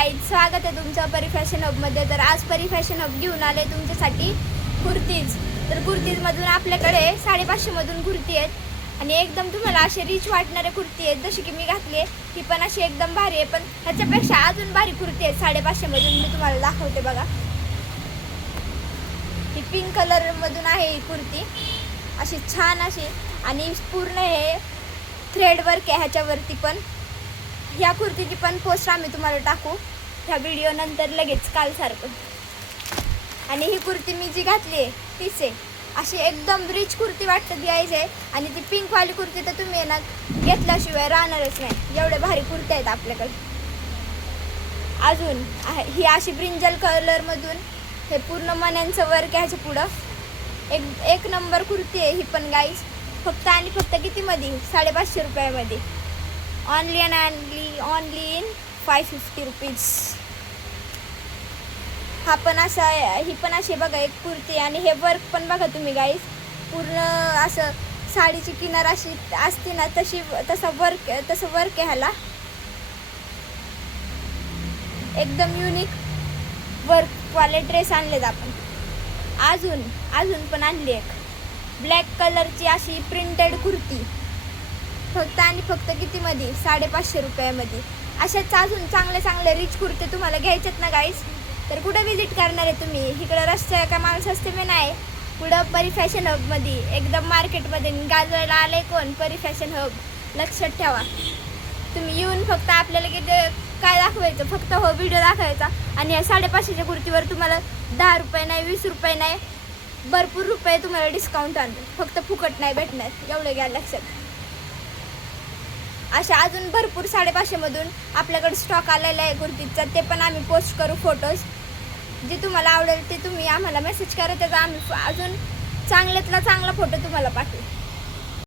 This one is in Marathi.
गाईज, स्वागत आहे तुमचं परी फॅशन हबमध्ये. तर आज परी फॅशन हब घेऊन आले तुमच्यासाठी कुर्तीज. तर कुर्तीजमधून आपल्याकडे 550 मधून कुर्ती आहेत आणि एकदम तुम्हाला असे रिच वाटणारे कुर्ती आहेत. जशी की मी घातली आहे ही पण अशी एकदम भारी आहे, पण ह्याच्यापेक्षा अजून भारी कुर्ती आहेत 550 मधून. मी तुम्हाला दाखवते बघा. ही पिंक कलर मधून आहे ही कुर्ती, अशी छान अशी, आणि पूर्ण हे थ्रेड वर्क आहे ह्याच्यावरती. पण ह्या कुर्तीची पण पोस्ट आम्ही तुम्हाला टाकू ह्या व्हिडिओ नंतर लगेच कालसारखं. आणि ही कुर्ती मी जी घातली आहे तीच आहे. अशी एकदम रिच कुर्ती वाटतं द्यायची आहे. आणि ती पिंकवाली कुर्ती तर तुम्ही ना घेतल्याशिवाय राहणारच नाही, एवढे भारी कुर्त्या आहेत आपल्याकडे. अजून ही अशी ब्रिंजल कलरमधून हे पूर्ण मण्यांचं वर्क आहे ह्याच्या पुढं. एक नंबर कुर्ती आहे ही पण गाईज. फक्त आणि फक्त कितीमध्ये? 550 रुपयामध्ये. Only in 550 rupees. हा पण असा, ही पण अशी बघा एक कुर्ती. आणि हे वर्क पण बघा तुम्ही गाईज, पूर्ण असं साडीची किनार अशी असते ना तसं वर्क आहे ह्याला. एकदम युनिक वर्कवाले ड्रेस आणलेत आपण. अजून पण आणली एक ब्लॅक कलरची अशी प्रिंटेड कुर्ती. फक्त आणि फक्त कितीमध्ये? 550 रुपयामध्ये. अशाच अजून चांगले रिच कुर्ते तुम्हाला घ्यायच्यात ना गाईज, तर कुठं विजिट करणार आहे तुम्ही? इकडं रस्त्या का माणूस असते मी नाही, कुठं परी फॅशन हबमध्ये, एकदम मार्केटमध्ये गाजवायला आले कोण? परी फॅशन हब. लक्षात ठेवा. तुम्ही येऊन फक्त आपल्याला किती काय दाखवायचं, फक्त हो व्हिडिओ दाखवायचा. आणि या 550च्या कुर्तीवर तुम्हाला 10 रुपये नाही, 20 रुपये नाही, भरपूर रुपये तुम्हाला डिस्काउंट आणतो. फक्त फुकट नाही भेटणार, एवढं घ्या लक्षात. अशा अजून भरपूर 550 मधून आपल्याकडे स्टॉक आलेला आहे कुर्तीचा. ते पण आम्ही पोस्ट करू फोटोज. जे तुम्हाला आवडेल ते तुम्ही आम्हाला मेसेज करा, त्याचा आम्ही अजून चांगल्यातला चांगला फोटो तुम्हाला पाठवू.